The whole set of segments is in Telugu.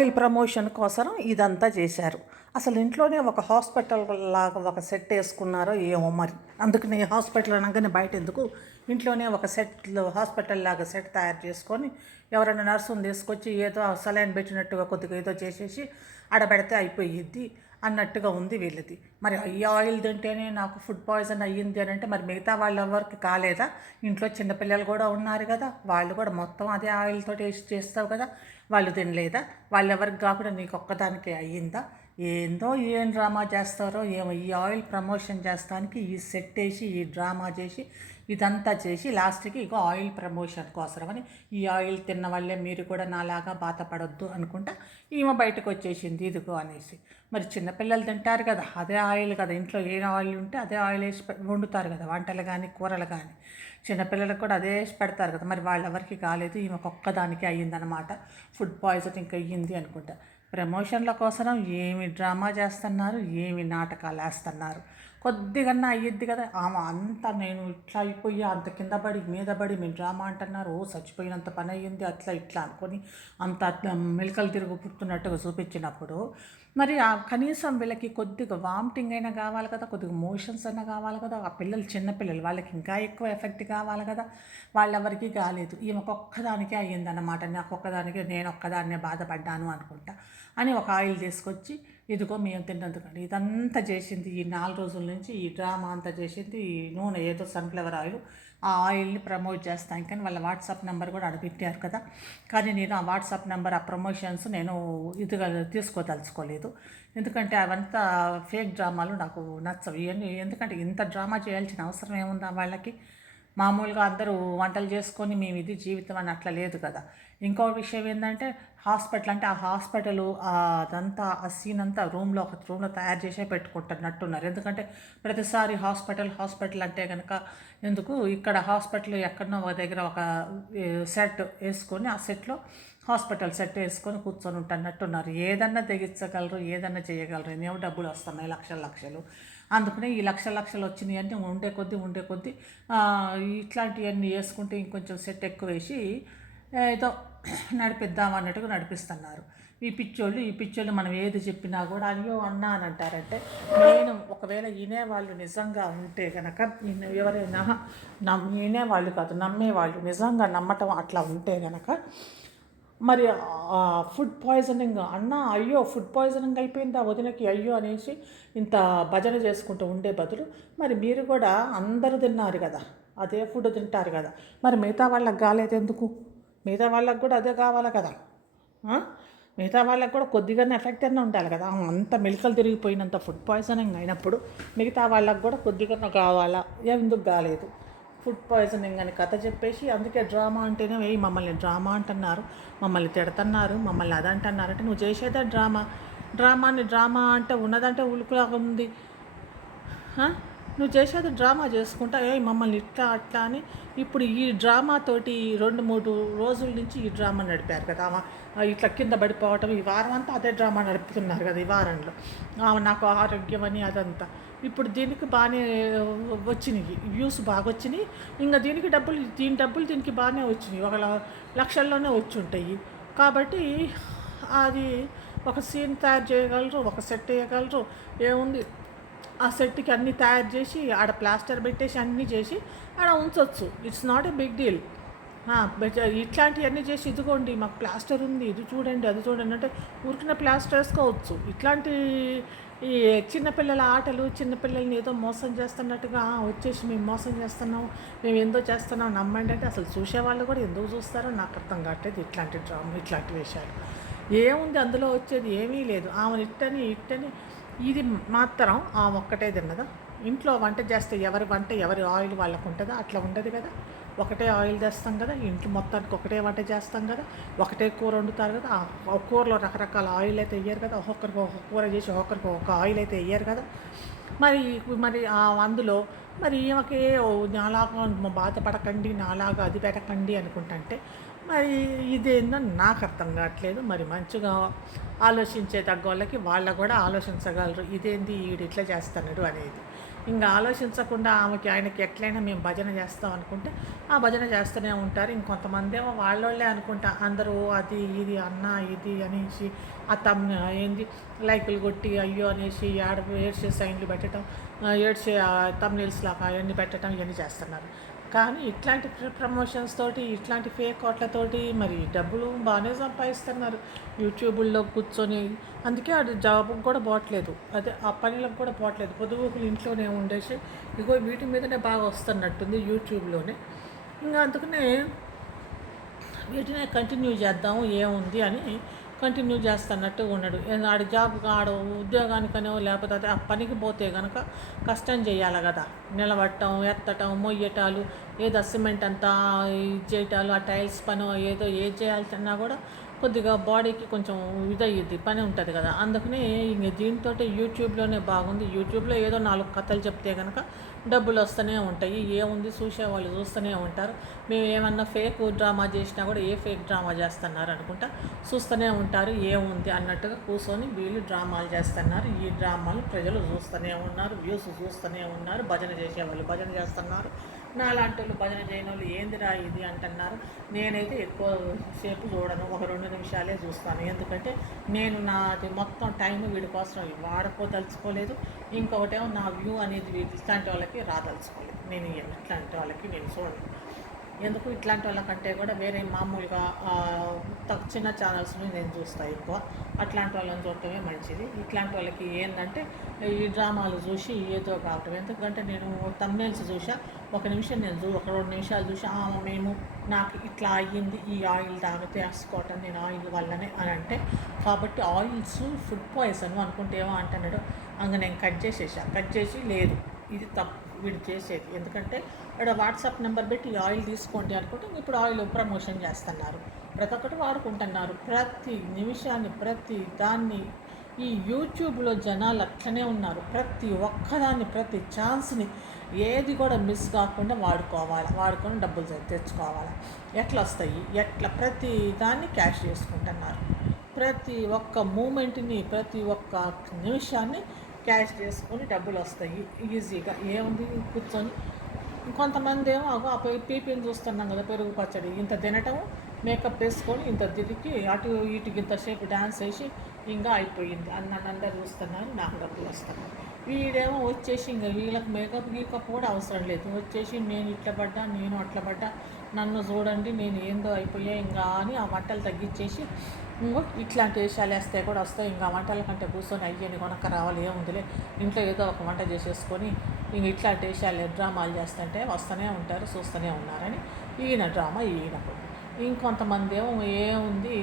ఆయిల్ ప్రమోషన్ కోసం ఇదంతా చేశారు. అసలు ఇంట్లోనే ఒక హాస్పిటల్ లాగా ఒక సెట్ వేసుకున్నారో ఏమో మరి. అందుకని హాస్పిటల్ అనగానే బయట ఎందుకు, ఇంట్లోనే ఒక హాస్పిటల్ లాగా సెట్ తయారు చేసుకొని ఎవరైనా నర్సుని తీసుకొచ్చి ఏదో సలైన్ పెట్టినట్టుగా కొద్దిగా ఏదో చేసేసి ఆడబెడితే అయిపోయిద్ది అన్నట్టుగా ఉంది వీళ్ళది. మరి ఈ ఆయిల్ తింటేనే నాకు ఫుడ్ పాయిజన్ అయ్యింది అని అంటే మరి మిగతా వాళ్ళు ఎవరికి కాలేదా? ఇంట్లో చిన్నపిల్లలు కూడా ఉన్నారు కదా, వాళ్ళు కూడా మొత్తం అదే ఆయిల్తో టేస్ట్ చేస్తావు కదా, వాళ్ళు తినలేదా? వాళ్ళు ఎవరికి కాకుండా నీకు ఒక్కదానికే అయ్యిందా? ఏందో ఏం డ్రామా చేస్తారో ఏమో. ఈ ఆయిల్ ప్రమోషన్ చేస్తానికి ఈ సెట్ వేసి ఈ డ్రామా చేసి ఇదంతా చేసి లాస్ట్కి ఇక ఆయిల్ ప్రమోషన్ కోసమని ఈ ఆయిల్ తిన్న వాళ్ళే మీరు కూడా నాలాగా బాధపడొద్దు అనుకుంటా ఈమె బయటకు వచ్చేసింది ఇదిగో అనేసి. మరి చిన్నపిల్లలు తింటారు కదా, అదే ఆయిల్ కదా, ఇంట్లో ఏ ఆయిల్ ఉంటే అదే ఆయిల్ వేసి వండుతారు కదా, వంటలు కానీ కూరలు కానీ. చిన్నపిల్లలకు కూడా అదే వేసి పెడతారు కదా, మరి వాళ్ళెవరికి కాలేదు, ఈమెకు ఒక్కదానికి అయ్యిందనమాట ఫుడ్ పాయిజన్. ఇంకా అయ్యింది అనుకుంటా. ప్రమోషన్ల కోసం ఏమి డ్రామా చేస్తున్నారు, ఏమి నాటకాలు వేస్తున్నారు. కొద్దిగన్నా అయ్యిద్ది కదా. ఆమె అంతా నేను ఇట్లా అయిపోయి అంత కింద పడి మీద పడి మేము డ్రామా అంటున్నారు, ఓ చచ్చిపోయినంత పని అయ్యింది అట్లా ఇట్లా అనుకొని అంత మెలికలు తిరుగు పుట్టున్నట్టుగా చూపించినప్పుడు మరి కనీసం వీళ్ళకి కొద్దిగా వామిటింగ్ అయినా కావాలి కదా, కొద్దిగా మోషన్స్ అయినా కావాలి కదా. ఆ పిల్లలు చిన్నపిల్లలు, వాళ్ళకి ఇంకా ఎక్కువ ఎఫెక్ట్ కావాలి కదా, వాళ్ళెవరికి కాలేదు. ఈమెకు ఒక్కదానికే అయ్యిందన్నమాట. నాకు ఒక్కదానికే, నేను ఒక్కదాన్నే బాధపడ్డాను అనుకుంటా అని ఒక ఆయిల్ తీసుకొచ్చి ఇదిగో మేము తిన్నందుకండి ఇదంతా చేసింది. ఈ 4 రోజుల నుంచి ఈ డ్రామా అంతా చేసింది. ఈ నూనె ఏదో సన్ఫ్లవర్ ఆయిల్, ఆ ఆయిల్ని ప్రమోట్ చేస్తాను కానీ వాళ్ళ వాట్సాప్ నెంబర్ కూడా అడిగిపెట్టారు కదా. కానీ నేను ఆ వాట్సాప్ నెంబర్, ఆ ప్రమోషన్స్ నేను ఇదిగా తీసుకోదలుచుకోలేదు. ఎందుకంటే అవంతా ఫేక్ డ్రామాలు నాకు నచ్చవు ఇవన్నీ. ఎందుకంటే ఇంత డ్రామా చేయాల్సిన అవసరం ఏముందా వాళ్ళకి? మామూలుగా అందరూ వంటలు చేసుకొని మేము ఇది జీవితం అని అట్లా లేదు కదా. ఇంకో విషయం ఏంటంటే హాస్పిటల్ అంటే ఆ హాస్పిటల్ అదంతా ఆ సీన్ అంతా ఒక రూమ్లో తయారు చేసే పెట్టుకుంటున్నట్టున్నారు. ఎందుకంటే ప్రతిసారి హాస్పిటల్ అంటే కనుక ఎందుకు, ఇక్కడ హాస్పిటల్ ఎక్కడనో ఒక దగ్గర ఒక సెట్ వేసుకొని ఆ సెట్లో హాస్పిటల్ సెట్ వేసుకొని కూర్చొని ఉంటున్నట్టున్నారు. ఏదన్నా తెగించగలరు, ఏదన్నా చేయగలరు. ఏమో డబ్బులు వస్తున్నాయి లక్షలు. అందుకనే ఈ లక్షలు వచ్చినాయి అంటే ఉండే కొద్దీ ఇట్లాంటివన్నీ వేసుకుంటే ఇంకొంచెం సెట్ ఎక్కువ వేసి ఏదో నడిపిద్దాం అన్నట్టుగా నడిపిస్తున్నారు ఈ పిచ్చోళ్ళు. మనం ఏది చెప్పినా కూడా అయ్యో అన్నా అని అంటారంటే, నేను ఒకవేళ వినేవాళ్ళు నిజంగా ఉంటే కనుక, ఎవరైనా వినేవాళ్ళు కాదు నమ్మేవాళ్ళు, నిజంగా నమ్మటం అట్లా ఉంటే కనుక మరి ఫుడ్ పాయిజనింగ్ అన్నా అయ్యో ఫుడ్ పాయిజనింగ్ అయిపోయిందా వదినకి అయ్యో అనేసి ఇంత భజన చేసుకుంటూ ఉండే బదులు మరి మీరు కూడా అందరూ తిన్నారు కదా, అదే ఫుడ్ తింటారు కదా, మరి మిగతా వాళ్ళకి కాలేదు ఎందుకు? మిగతా వాళ్ళకి కూడా అదే కావాలి కదా. మిగతా వాళ్ళకి కూడా కొద్దిగానే ఎఫెక్ట్ అయినా ఉండాలి కదా. అంత మెలికలు తిరిగిపోయినంత ఫుడ్ పాయిజనింగ్ అయినప్పుడు మిగతా వాళ్ళకి కూడా కొద్దిగా కావాలా, ఎందుకు కాలేదు? ఫుడ్ పాయిజనింగ్ అని కథ చెప్పేసి అందుకే డ్రామా అంటేనే మమ్మల్ని డ్రామా అంటున్నారు, మమ్మల్ని తిడుతున్నారు, మమ్మల్ని అదంటున్నారు అంటే నువ్వు చేసేదే డ్రామా అంటే ఉన్నదంటే ఉలుకులాగా ఉంది. నువ్వు చేసేది డ్రామా చేసుకుంటా మమ్మల్ని ఇట్లా అట్లా అని. ఇప్పుడు ఈ డ్రామాతోటి 2-3 రోజుల నుంచి ఈ డ్రామా నడిపారు కదా. ఇట్లా కింద పడిపోవటం, ఈ వారం అంతా అదే డ్రామా నడుపుతున్నారు కదా ఈ వారంలో. నాకు ఆరోగ్యం అని అదంతా. ఇప్పుడు దీనికి బాగానే వచ్చినాయి వ్యూస్, బాగా వచ్చినాయి. ఇంకా దీని డబ్బులు దీనికి బాగానే వచ్చినాయి, ఒక లక్షల్లోనే వచ్చి ఉంటాయి. కాబట్టి అది ఒక సీన్ తయారు చేయగలరు, ఒక సెట్ వేయగలరు. ఏముంది, ఆ సెట్కి అన్నీ తయారు చేసి ఆడ ప్లాస్టర్ పెట్టేసి అన్నీ చేసి ఆడ ఉంచవచ్చు. It's not a big deal. ఇట్లాంటివన్నీ చేసి ఇదిగోండి మాకు ప్లాస్టర్ ఉంది, ఇది చూడండి అది చూడండి అంటే ఊరికిన ప్లాస్టర్ వేసుకోవచ్చు. ఇట్లాంటి ఈ చిన్నపిల్లల ఆటలు, చిన్నపిల్లల్ని ఏదో మోసం చేస్తున్నట్టుగా వచ్చేసి మేము మోసం చేస్తున్నాం, మేము ఏందో చేస్తున్నాం నమ్మండి అంటే అసలు చూసేవాళ్ళు కూడా ఎందుకు చూస్తారో నాకు అర్థం కావట్లేదు. ఇట్లాంటి డ్రామా, ఇట్లాంటి విషయాలు ఏముంది అందులో వచ్చేది ఏమీ లేదు. ఆమెను ఇట్టని ఇది మాత్రం ఒక్కటే తిన్నదా? ఇంట్లో వంట చేస్తే ఎవరి ఆయిల్ వాళ్ళకు ఉంటుందా? అట్లా ఉండదు కదా. ఒకటే ఆయిల్ చేస్తాం కదా, ఇంట్లో మొత్తానికి ఒకటే వంట చేస్తాం కదా, ఒకటే కూర వండుతారు కదా. ఆ కూరలో రకరకాల ఆయిల్ అయితే వేయరు కదా, ఒక్కొక్కరికి ఒక కూర చేసి ఒక్కొక్కరికి ఒక ఆయిల్ అయితే వేయరు కదా. మరి అందులో మరి ఈమెకి నాలాగా బాధపడకండి, నాలాగా అది పెట్టకండి అనుకుంటుంటే మరి ఇదేందో నాకు అర్థం కావట్లేదు. మరి మంచిగా ఆలోచించే తగ్గ వాళ్ళకి కూడా ఆలోచించగలరు, ఇదేంది ఈడు ఇట్లా చేస్తున్నాడు అనేది. ఇంకా ఆలోచించకుండా ఆయనకి ఎట్లయినా మేము భజన చేస్తాం అనుకుంటే ఆ భజన చేస్తూనే ఉంటారు. ఇంకొంతమంది ఏమో వాళ్ళోళ్ళే అనుకుంటా అందరూ అది ఇది అన్న ఇది అనేసి ఆ ఏంది లైకులు కొట్టి అయ్యో అనేసి ఏడ్చే సైన్లు పెట్టడం, ఏడ్చే తమ్నెయిల్స్ లాగా అవన్నీ పెట్టడం ఇవన్నీ చేస్తున్నారు. కానీ ఇట్లాంటి ప్రమోషన్స్ తోటి ఇట్లాంటి ఫేక్ కోట్లతోటి మరి డబ్బులు బాగానే సంపాదిస్తున్నారు యూట్యూబుల్లో కూర్చొని. అందుకే అది జాబ్కి కూడా పోవట్లేదు, అదే ఆ పనులకు కూడా పోవట్లేదు. పొదుగుకులు ఇంట్లోనే ఉండేసి ఇగో వీటి మీదనే బాగా వస్తున్నట్టుంది యూట్యూబ్లోనే. ఇంకా అందుకనే వీటినే కంటిన్యూ చేద్దాము ఏముంది అని కంటిన్యూ చేస్తున్నట్టు ఉన్నాడు. ఆడ జాబ్ ఆడ ఉద్యోగానికనో లేకపోతే ఆ పనికి పోతే కనుక కష్టం చేయాలి కదా, నిలబడటం ఎత్తటం మొయ్యటాలు ఏదో సిమెంట్ అంతా ఇది చేయటాలు ఆ టైల్స్ పనో ఏదో ఏది చేయాల్సినా కూడా కొద్దిగా బాడీకి కొంచెం ఇదయ్యిద్ది పని ఉంటుంది కదా. అందుకని ఇంక దీంతో యూట్యూబ్లోనే బాగుంది. యూట్యూబ్లో ఏదో 4 కథలు చెప్తే కనుక డబ్బులు వస్తూనే ఉంటాయి. ఏముంది చూసేవాళ్ళు చూస్తూనే ఉంటారు. మేము ఏమన్నా ఫేక్ డ్రామా చేసినా కూడా ఏ ఫేక్ డ్రామా చేస్తున్నారు అనుకుంటా చూస్తూనే ఉంటారు. ఏముంది అన్నట్టుగా కూర్చొని వీళ్ళు డ్రామాలు చేస్తున్నారు. ఈ డ్రామాలు ప్రజలు చూస్తూనే ఉన్నారు, వ్యూస్ చూస్తూనే ఉన్నారు. భజన చేసేవాళ్ళు భజన చేస్తున్నారు. నాలాంటి వాళ్ళు భజన చేయని వాళ్ళు ఏందిరా ఇది అంటున్నారు. నేనైతే ఎక్కువ సేపు చూడను, ఒక 2 నిమిషాలే చూస్తాను. ఎందుకంటే నేను నాది మొత్తం టైం వీడి కోసం వాడుకోదలుచుకోలేదు. ఇంకొకటేమో నా వ్యూ అనేది ఇట్లాంటి వాళ్ళకి రాదలుచుకోలేదు. నేను ఇట్లాంటి వాళ్ళకి నేను చూడను. ఎందుకు ఇట్లాంటి వాళ్ళకంటే కూడా వేరే మామూలుగా చిన్న ఛానల్స్ని నేను చూస్తాను ఎక్కువ. అట్లాంటి వాళ్ళని చూడటమే మంచిది. ఇట్లాంటి వాళ్ళకి ఏంటంటే ఈ డ్రామాలు చూసి ఏదో కావటం. ఎందుకంటే నేను తమ్నెయిల్స్ చూసా, 1 నిమిషం నేను ఒక 2 నిమిషాలు చూసి మేము నాకు ఇట్లా అయ్యింది, ఈ ఆయిల్ తాగితే వేసుకోవటం నేను ఆయిల్ వల్లనే అని అంటే, కాబట్టి ఆయిల్స్ ఫుడ్ పాయిజన్ అనుకుంటే ఏమో అంటున్నాడు. అంగ నేను కట్ చేసి లేదు ఇది తప్పు వీడు చేసేది. ఎందుకంటే ఇక్కడ వాట్సాప్ నెంబర్ పెట్టి ఈ ఆయిల్ తీసుకోండి అనుకుంటే ఇప్పుడు ఆయిల్ ప్రమోషన్ చేస్తున్నారు, ప్రతి ఒక్కటి వాడుకుంటున్నారు. ప్రతి నిమిషాన్ని ప్రతి దాన్ని ఈ యూట్యూబ్లో జనాలు అట్లనే ఉన్నారు. ప్రతి ఒక్కదాన్ని ప్రతి ఛాన్స్ని ఏది కూడా మిస్ కాకుండా వాడుకొని డబ్బులు తెచ్చుకోవాలి. ఎట్లా వస్తాయి ఎట్లా ప్రతి దాన్ని క్యాష్ చేసుకుంటున్నారు. ప్రతి ఒక్క మూమెంట్ని ప్రతి ఒక్క నిమిషాన్ని క్యాష్ చేసుకొని డబ్బులు వస్తాయి ఈజీగా. ఏముంది కూర్చొని కొంతమంది ఏమో ఆ పీపీని చూస్తున్నాం కదా, పెరుగు పచ్చడి ఇంత తినటం, మేకప్ వేసుకొని ఇంత తిరిగి అటు ఇటుకి ఇంతసేపు డ్యాన్స్ వేసి ఇంకా అయిపోయింది అందరూ చూస్తున్నారు, నాకు డబ్బులు వస్తున్నాయి. వీడేమో వచ్చేసి ఇంకా వీళ్ళకి గీకప్ కూడా అవసరం లేదు. వచ్చేసి నేను ఇట్లా పడ్డా, నేను అట్లా పడ్డా, నన్ను చూడండి నేను ఏందో అయిపోయా ఇంకా అని ఆ వంటలు తగ్గించేసి ఇట్లాంటి వేషాలు వేస్తే కూడా వస్తాయి. ఇంకా వంటల కంటే కూర్చొని అయ్యని కొనక్క రావాలి ఏముందిలే, ఇంట్లో ఏదో ఒక వంట చేసేసుకొని ఇంక ఇట్లాంటి వేషాలు డ్రామాలు చేస్తుంటే వస్తూనే ఉంటారు, చూస్తూనే ఉన్నారని ఈయన డ్రామా ఈయనప్పుడు. ఇంకొంతమంది ఏమో ఏముంది,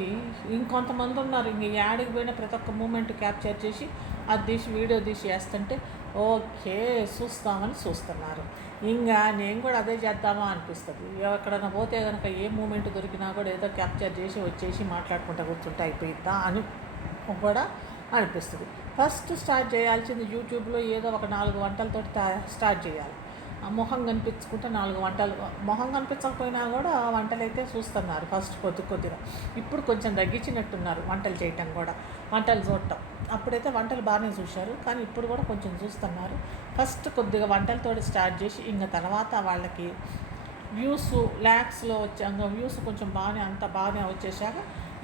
ఇంకొంతమంది ఉన్నారు ఇంక యాడికి పోయిన ప్రతి ఒక్క మూమెంట్ క్యాప్చర్ చేసి అది తీసి వీడియో తీసి వేస్తుంటే ఓకే చూస్తామని చూస్తున్నారు. ఇంకా నేను కూడా అదే చేద్దామా అనిపిస్తుంది. ఎక్కడైనా పోతే కనుక ఏ మూమెంట్ దొరికినా కూడా ఏదో క్యాప్చర్ చేసి వచ్చేసి మాట్లాడుకుంటూ కూర్చుంటే అయిపోయిద్దా అని కూడా అనిపిస్తుంది. ఫస్ట్ స్టార్ట్ చేయాల్సింది యూట్యూబ్లో ఏదో ఒక 4 వంటలతో స్టార్ట్ చేయాలి. మొహం కనిపించుకుంటే 4 వంటలు, మొహం కనిపించకపోయినా కూడా వంటలు అయితే చూస్తున్నారు ఫస్ట్ కొద్దిగా. ఇప్పుడు కొంచెం తగ్గించినట్టున్నారు వంటలు చేయటం కూడా, వంటలు చూడటం. అప్పుడైతే వంటలు బాగానే చూశారు, కానీ ఇప్పుడు కూడా కొంచెం చూస్తున్నారు. ఫస్ట్ కొద్దిగా వంటలతో స్టార్ట్ చేసి ఇంకా తర్వాత వాళ్ళకి వ్యూస్ ల్యాక్స్లో వచ్చాక వ్యూస్ కొంచెం అంత బాగానే వచ్చేసాక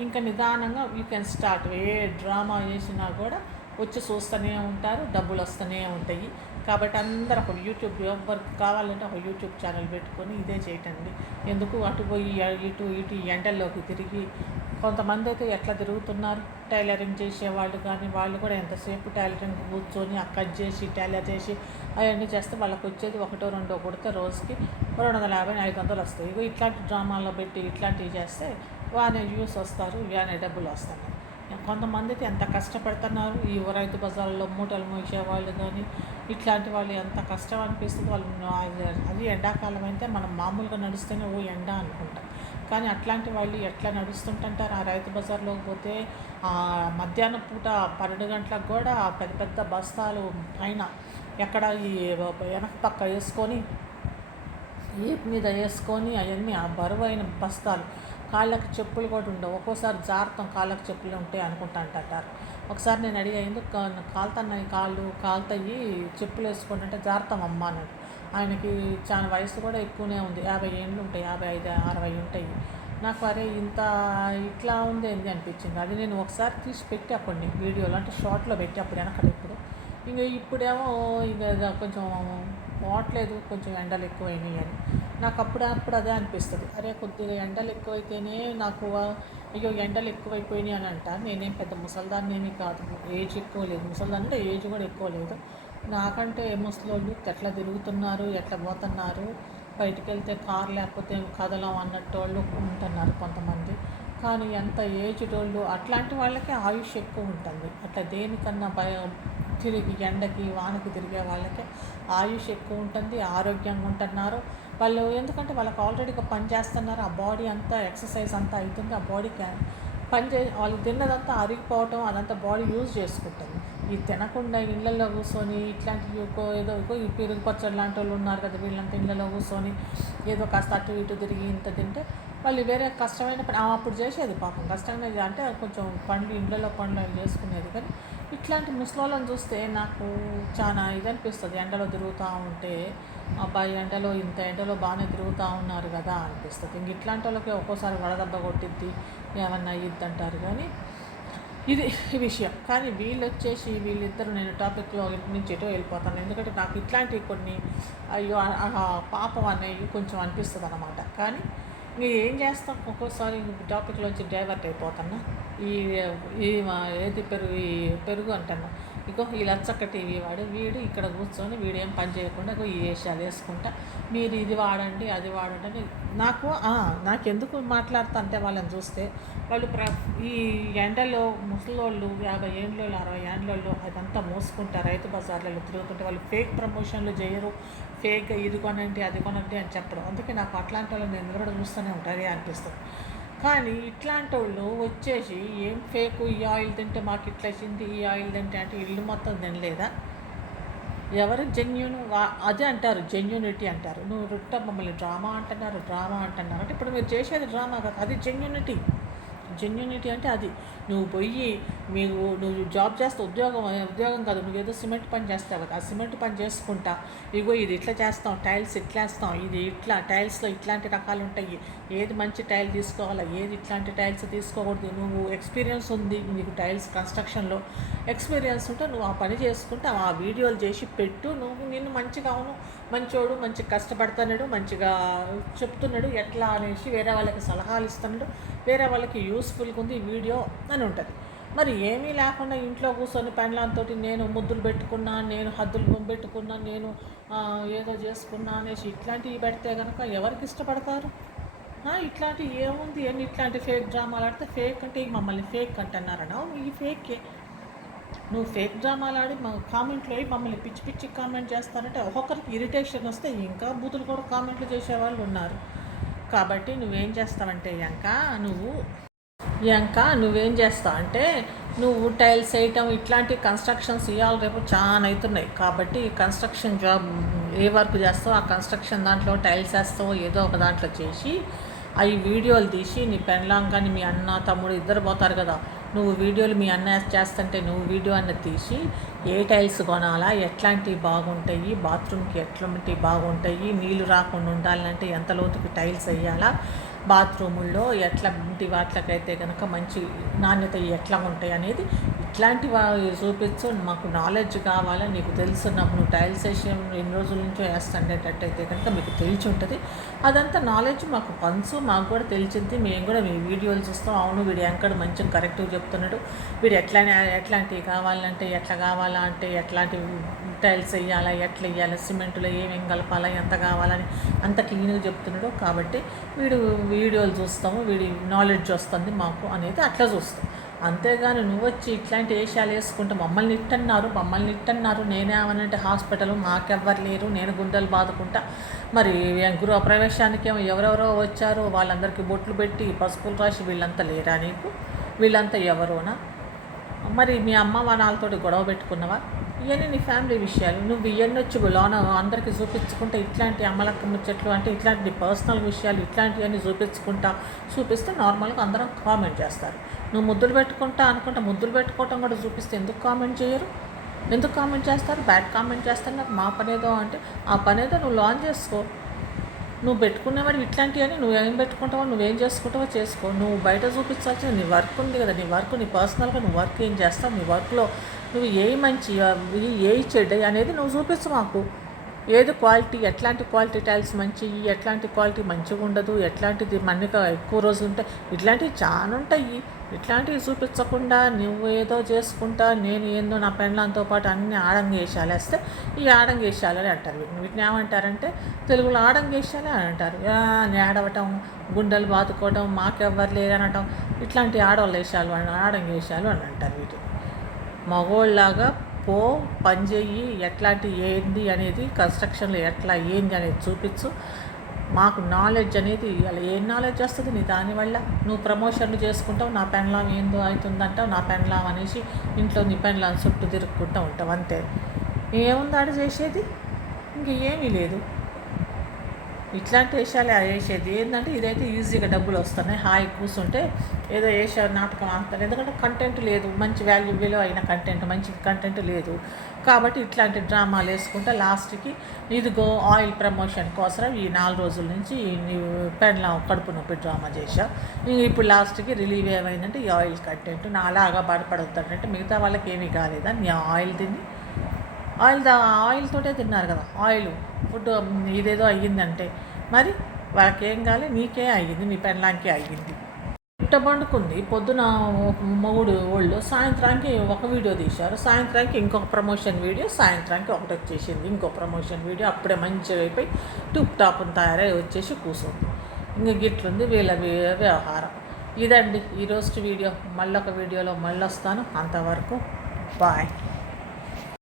ఇంకా నిదానంగా you can start. A drama చేసినా కూడా వచ్చి చూస్తూనే ఉంటారు, డబ్బులు వస్తూనే ఉంటాయి. కాబట్టి అందరూ ఒక యూట్యూబ్ ఎవరికి కావాలంటే ఒక యూట్యూబ్ ఛానల్ పెట్టుకొని ఇదే చేయటండి. ఎందుకు అటు పోయి ఇటు ఎండల్లోకి తిరిగి కొంతమంది అయితే ఎట్లా తిరుగుతున్నారు, టైలరింగ్ చేసేవాళ్ళు కానీ వాళ్ళు కూడా ఎంతసేపు టైలరింగ్ కూర్చొని కట్ చేసి టైలర్ చేసి అవన్నీ చేస్తే వాళ్ళకి వచ్చేది 1-2 కుడితే రోజుకి 250-500 వస్తాయి. ఇగో ఇట్లాంటి డ్రామాల్లో పెట్టి ఇట్లాంటివి చేస్తే వానే వ్యూస్ వస్తారు, వానే డబ్బులు వస్తాయి. కొంతమంది అయితే ఎంత కష్టపడుతున్నారు. ఈ రైతు బజార్లో మూటలు మోసేవాళ్ళు కానీ ఇట్లాంటి వాళ్ళు ఎంత కష్టం అనిపిస్తుంది వాళ్ళు. అది ఎండాకాలం అయితే మనం మామూలుగా నడుస్తూనే ఎండ అనుకుంటాం, కానీ అట్లాంటి వాళ్ళు ఎట్లా నడుస్తుంటారు. ఆ రైతు బజార్లోకి పోతే మధ్యాహ్నం పూట 12 గంటలకు కూడా పెద్ద బస్తాలు పైన ఎక్కడ ఈ వెనక పక్క వేసుకొని ఈపు మీద వేసుకొని అవన్నీ ఆ బరువైన బస్తాలు కాళ్ళకి చెప్పులు కూడా ఉండవు, ఒక్కోసారి జారుతాం కాళ్ళకి చెప్పులు ఉంటాయి అనుకుంటా అంటారు. ఒకసారి నేను అడిగా, ఎందుకు కాలుతున్నాయి కాళ్ళు కాలుతాయి చెప్పులు వేసుకోండి అంటే, జారుతాం అమ్మ అన్నాడు. ఆయనకి చాలా వయసు కూడా ఎక్కువనే ఉంది, 50 ఏళ్ళు ఉంటాయి, 55 60 ఉంటాయి. నాకు అరే ఇంత ఇట్లా ఉంది ఏంది అనిపించింది. అది నేను ఒకసారి తీసి పెట్టి అప్పుడు వీడియోలో అంటే షార్ట్లో పెట్టి అప్పుడు వెనకడ ఇంక ఇప్పుడేమో ఇక కొంచెం పోవట్లేదు, కొంచెం ఎండలు ఎక్కువైనాయి అని. నాకు అప్పుడు అదే అనిపిస్తుంది, అరే కొద్దిగా ఎండలు ఎక్కువైతేనే నాకు అయ్యో ఎండలు ఎక్కువైపోయినాయి అని అంట. నేనేం పెద్ద ముసల్దాన్ని ఏమీ కాదు, ఏజ్ ఎక్కువ లేదు, ముసల్దాన్ని అంటే ఏజ్ కూడా ఎక్కువ లేదు. నాకంటే ముసలోళ్ళు ఎట్లా తిరుగుతున్నారు, ఎట్లా పోతున్నారు, బయటికి వెళ్తే కారు లేకపోతే కదలం అన్నట్టు వాళ్ళు ఉంటున్నారు కొంతమంది. కానీ ఎంత ఏజ్డ్ వాళ్ళు అట్లాంటి వాళ్ళకే ఆయుష్ ఎక్కువ ఉంటుంది. అట్లా దేనికన్నా తిరిగి ఎండకి వానకి తిరిగే వాళ్ళకి ఆయుష్ ఎక్కువ ఉంటుంది, ఆరోగ్యంగా ఉంటున్నారు వాళ్ళు. ఎందుకంటే వాళ్ళకి ఆల్రెడీగా పని చేస్తున్నారు, ఆ బాడీ అంతా ఎక్సర్సైజ్ అంతా అవుతుంది, ఆ బాడీకి వాళ్ళు తిన్నదంతా అరిగిపోవటం అదంతా బాడీ యూజ్ చేసుకుంటుంది. ఇది తినకుండా ఇళ్ళల్లో కూర్చొని ఇట్లాంటి ఏదో ఈ పెరుగు పచ్చడి లాంటి వాళ్ళు ఉన్నారు కదా, వీళ్ళంతా ఇళ్ళలో కూర్చొని ఏదో కాస్త అటు ఇటు తిరిగి ఇంత తింటే వాళ్ళు వేరే కష్టమైన పని అప్పుడు చేసేది, పాపం కష్టంగా అంటే కొంచెం ఇళ్ళలో పండ్లు అవి చేసుకునేది. కానీ ఇట్లాంటి ముసలోళ్ళని చూస్తే నాకు చాలా ఇది అనిపిస్తుంది, ఎండలో తిరుగుతూ ఉంటే అబ్బాయి ఇంత ఎండలో బాగానే తిరుగుతూ ఉన్నారు కదా అనిపిస్తుంది. ఇంక ఇట్లాంటి వాళ్ళకి ఒక్కోసారి వడదెబ్బ కొట్టిద్ది, ఏమన్నా ఇద్దంటారు. కానీ ఇది విషయం. కానీ వీళ్ళిద్దరు నేను టాపిక్లో నుంచి ఎటో వెళ్ళిపోతాను, ఎందుకంటే నాకు ఇట్లాంటివి కొన్ని అయ్యో పాపం అనేవి కొంచెం అనిపిస్తుంది అన్నమాట. కానీ మీరు ఏం చేస్తాం, ఒక్కోసారి టాపిక్లోంచి డైవర్ట్ అయిపోతున్నా. ఈ ఏది పెరుగు అంటున్నా, ఇగో ఈ లచ్చక్క టీవీ వీడు ఇక్కడ కూర్చొని వీడేం పని చేయకుండా ఈ వేషాలు వేసుకుంటా, మీరు ఇది వాడండి అది వాడండి అని నాకెందుకు మాట్లాడుతా అంటే, వాళ్ళని చూస్తే వాళ్ళు ఈ ఎండలో ముసలోళ్ళు 50 ఏళ్ళు 60 ఏళ్ళలో అదంతా మోసుకుంటారు, రైతు బజార్లలో తిరుగుతుంటే వాళ్ళు ఫేక్ ప్రమోషన్లు చేయరు, ఫేక్ ఇది కొనండి అది కొనండి అని చెప్పడం. అందుకే నాకు అట్లాంటి వాళ్ళు నేను కూడా చూస్తూనే ఉంటుంది అనిపిస్తుంది. కానీ ఇట్లాంటి వాళ్ళు వచ్చేసి ఏం ఫేకు, ఈ ఆయిల్ తింటే మాకు ఇట్లా వచ్చింది, ఈ ఆయిల్ తింటే అంటే ఇల్లు మొత్తం తినలేదా? ఎవరు జెన్యూన్ అదే అంటారు, జెన్యూనిటీ అంటారు. నువ్వు మమ్మల్ని డ్రామా అంటున్నారు అంటే ఇప్పుడు మీరు చేసేది డ్రామా కదా, అది జెన్యూనిటీ అంటే అది. నువ్వు పోయి నువ్వు జాబ్ చేస్తే ఉద్యోగం కాదు, నువ్వేదో సిమెంట్ పని చేస్తావు కదా, ఆ సిమెంట్ పని చేసుకుంటా ఇగో ఇది ఇట్లా చేస్తాం, టైల్స్ ఇట్లా వేస్తాం, ఇది ఇట్లా టైల్స్లో ఇట్లాంటి రకాలు ఉంటాయి, ఏది మంచి టైల్ తీసుకోవాలా, ఏది ఇట్లాంటి టైల్స్ తీసుకోకూడదు, నువ్వు ఎక్స్పీరియన్స్ ఉంది నీకు టైల్స్ కన్స్ట్రక్షన్లో ఎక్స్పీరియన్స్ ఉంటే నువ్వు ఆ పని చేసుకుంటే ఆ వీడియోలు చేసి పెట్టు. నిన్ను మంచిగా అవును మంచోడు, మంచి కష్టపడుతున్నాడు, మంచిగా చెప్తున్నాడు ఎట్లా అనేసి వేరే వాళ్ళకి సలహాలు ఇస్తున్నాడు, వేరే వాళ్ళకి యూస్ఫుల్గా ఉంది వీడియో అని ఉంటుంది. మరి ఏమీ లేకుండా ఇంట్లో కూర్చొని పెండ్లాంతో నేను ముద్దులు పెట్టుకున్నా, నేను హద్దులు పెట్టుకున్నా, నేను ఏదో చేసుకున్నా అనేసి ఇట్లాంటివి పెడితే కనుక ఎవరికి ఇష్టపడతారు? ఇట్లాంటివి ఏముంది అని ఇట్లాంటి ఫేక్ డ్రామాలు ఆడితే, ఫేక్ అంటే మమ్మల్ని ఫేక్ అంటున్నారన్నా, ఈ ఫేకే. నువ్వు ఫేక్ డ్రామాలు ఆడి మా కామెంట్లో మమ్మల్ని పిచ్చి పిచ్చి కామెంట్ చేస్తారంటే ఒక్కొక్కరికి ఇరిటేషన్ వస్తే ఇంకా బూతులు కూడా కామెంట్లు చేసేవాళ్ళు ఉన్నారు. కాబట్టి నువ్వేం చేస్తావంటే నువ్వేం చేస్తావు అంటే నువ్వు టైల్స్ వేయటం ఇట్లాంటి కన్స్ట్రక్షన్స్ ఇవాళ రేపు చాలా అవుతున్నాయి. కాబట్టి కన్స్ట్రక్షన్ జాబ్ ఏ వర్క్ చేస్తావు ఆ కన్స్ట్రక్షన్ దాంట్లో టైల్స్ వేస్తావు ఏదో ఒక దాంట్లో చేసి అవి వీడియోలు తీసి నీ పెళ్ళాం కానీ మీ అన్న తమ్ముడు ఇద్దరు పోతారు కదా, నువ్వు వీడియోలు మీ అన్న చేస్తుంటే నువ్వు వీడియో అన్నది తీసి ఏ టైల్స్ కొనాలా, ఎట్లాంటివి బాగుంటాయి, బాత్రూమ్కి ఎట్లాంటివి బాగుంటాయి, నీళ్ళు రాకుండా ఉండాలంటే ఎంత లోతుకి టైల్స్ వేయాలా, బాత్రూముల్లో ఎట్లాంటి వాటికైతే కనుక మంచి నాణ్యత ఎట్లా ఉంటాయి అనేది ఇట్లాంటివి చూపించు. మాకు నాలెడ్జ్ కావాలా, నీకు తెలుసున్నప్పుడు నువ్వు టైల్స్ వేసి ఎన్ని రోజుల నుంచో వేస్తుండేటట్టయితే కనుక మీకు తెలిసి ఉంటుంది. అదంతా నాలెడ్జ్ మాకు పంచు, మాకు కూడా తెలిసింది, మేము కూడా మీ వీడియోలు చూస్తాం. అవును వీడు ఎంకడు మంచిగా కరెక్ట్గా చెప్తున్నాడు, వీడు ఎట్లాంటివి కావాలంటే ఎట్లా కావాలా అంటే ఎట్లాంటి టైల్స్ వేయాలా, ఎట్లా వేయాలి, సిమెంట్లో ఏమేమి కలపాలా, ఎంత కావాలని అంత క్లీన్గా చెప్తున్నాడు. కాబట్టి వీడియోలు చూస్తాము, వీడి నాలెడ్జ్ వస్తుంది మాకు అనేది అట్లా చూస్తాం. అంతేగాని నువ్వు వచ్చి ఇట్లాంటి వేషాలు వేసుకుంటూ మమ్మల్ని ఇట్టన్నారు నేనేమనంటే హాస్పిటల్ మాకెవ్వరు లేరు, నేను గుండెలు బాదుకుంటా. మరి గృహప్రవేశానికి ఏమో ఎవరెవరో వచ్చారు, వాళ్ళందరికీ బొట్లు పెట్టి పసుపులు రాసి వీళ్ళంతా లేరా నీకు? వీళ్ళంతా ఎవరోనా? మరి మీ అమ్మ వాళ్ళతోటి గొడవ పెట్టుకున్నావా? ఇవన్నీ నీ ఫ్యామిలీ విషయాలు. నువ్వు ఇవన్నీ వచ్చి లోన అందరికీ చూపించుకుంటే ఇట్లాంటి అమ్మలక్క ముచ్చట్లు అంటే ఇట్లాంటి నీ పర్సనల్ విషయాలు ఇట్లాంటివన్నీ చూపిస్తే నార్మల్గా అందరం కామెంట్ చేస్తారు. నువ్వు ముద్దులు పెట్టుకుంటా అనుకుంటా ముద్దులు పెట్టుకోవటం కూడా చూపిస్తే ఎందుకు కామెంట్ చేయరు? ఎందుకు కామెంట్ చేస్తారు? బ్యాడ్ కామెంట్ చేస్తున్నారు. మా పనేదో అంటే ఆ పనేదో నువ్వు లాంచ్ చేసుకో. నువ్వు పెట్టుకునేవాడు ఇట్లాంటివని నువ్వేం పెట్టుకుంటావో నువ్వేం చేసుకుంటావో చేసుకో. నువ్వు బయట చూపించాల్సిన నీ వర్క్ ఉంది కదా, నీ వర్క్ నీ పర్సనల్గా నువ్వు వర్క్ ఏం చేస్తావు, నీ వర్క్లో నువ్వు ఏ మంచి ఏ చెడ్డ అనేది నువ్వు చూపించు మాకు. ఏది క్వాలిటీ, ఎట్లాంటి క్వాలిటీ టైల్స్ మంచి, ఎట్లాంటి క్వాలిటీ మంచిగా ఉండదు, ఎట్లాంటిది మన్నిక ఎక్కువ రోజు ఉంటాయి, ఇట్లాంటివి చాలా ఉంటాయి. ఇట్లాంటివి చూపించకుండా నువ్వు ఏదో చేసుకుంటా నేను ఏందో నా పెండ్లంతో పాటు అన్ని ఆడంగేషాలు వేస్తే ఈ ఆడంగేషాలని అంటారు. వీటిని ఏమంటారంటే తెలుగులో ఆడంగేషాలే అని అంటారు. ఏడవటం, గుండెలు బాదుకోవడం, మాకెవ్వరు లేరనటం, ఇట్లాంటి ఆడవాళ్ళేషాలు ఆడంగేషాలు అని అంటారు. వీటిని మగోళ్ళలాగా పని చెయ్యి, ఎట్లాంటి ఏంది అనేది కన్స్ట్రక్షన్లో ఎట్లా ఏంది అనేది చూపించు. మాకు నాలెడ్జ్ అనేది అలా ఏం నాలెడ్జ్ వస్తుంది నీ దానివల్ల? నువ్వు ప్రమోషన్లు చేసుకుంటావు, నా పెండ్లాం ఏందో అవుతుందంటావు, నా పెండ్లాం అనేసి ఇంట్లో నీ పెండ్లాం చుట్టూ తిరుక్కుంటూ ఉంటావు అంతే. ఏముంది ఆడ చేసేది? ఇంకేమీ లేదు. ఇట్లాంటి వేషాలే వేసేది. ఏంటంటే ఇదైతే ఈజీగా డబ్బులు వస్తున్నాయి, హాయి కూర్చుంటే ఏదో వేసే నాటకం అంటారు. ఎందుకంటే కంటెంట్ లేదు, మంచి విలువ అయిన కంటెంట్, మంచి కంటెంట్ లేదు కాబట్టి ఇట్లాంటి డ్రామాలు వేసుకుంటే లాస్ట్కి ఇదిగో ఆయిల్ ప్రమోషన్ కోసం ఈ 4 రోజుల నుంచి పెండ్లా కడుపు నొప్పి డ్రామా చేసా, ఇప్పుడు లాస్ట్కి రిలీవ్ ఏమైందంటే ఈ ఆయిల్ కంటెంట్ నా అలాగా బాధపడుతాడంటే మిగతా వాళ్ళకి ఏమీ కాలేదా? నీ ఆయిల్ తిని ఆయిల్తోటే తిన్నారు కదా, ఆయిల్ ఫుడ్ ఇదేదో అయ్యిందంటే మరి వాళ్ళకి ఏం కాలే, నీకే అయ్యింది, మీ పెళ్ళాంకే అయ్యింది. పండుకుంది పొద్దున మొగుడు వాళ్ళు, సాయంత్రానికి ఒక వీడియో తీశారు, సాయంత్రానికి ఇంకొక ప్రమోషన్ వీడియో, సాయంత్రానికి ఒకటి వచ్చేసింది ఇంకో ప్రమోషన్ వీడియో. అప్పుడే మంచిగా అయిపోయి టిప్ టాప్ తయారై వచ్చేసి కూర్చుంది. ఇంక గిట్లుంది వీళ్ళ వ్యవహారం. ఇదండి ఈరోజు వీడియో. మళ్ళొక వీడియోలో మళ్ళీ వస్తాను. అంతవరకు బాయ్.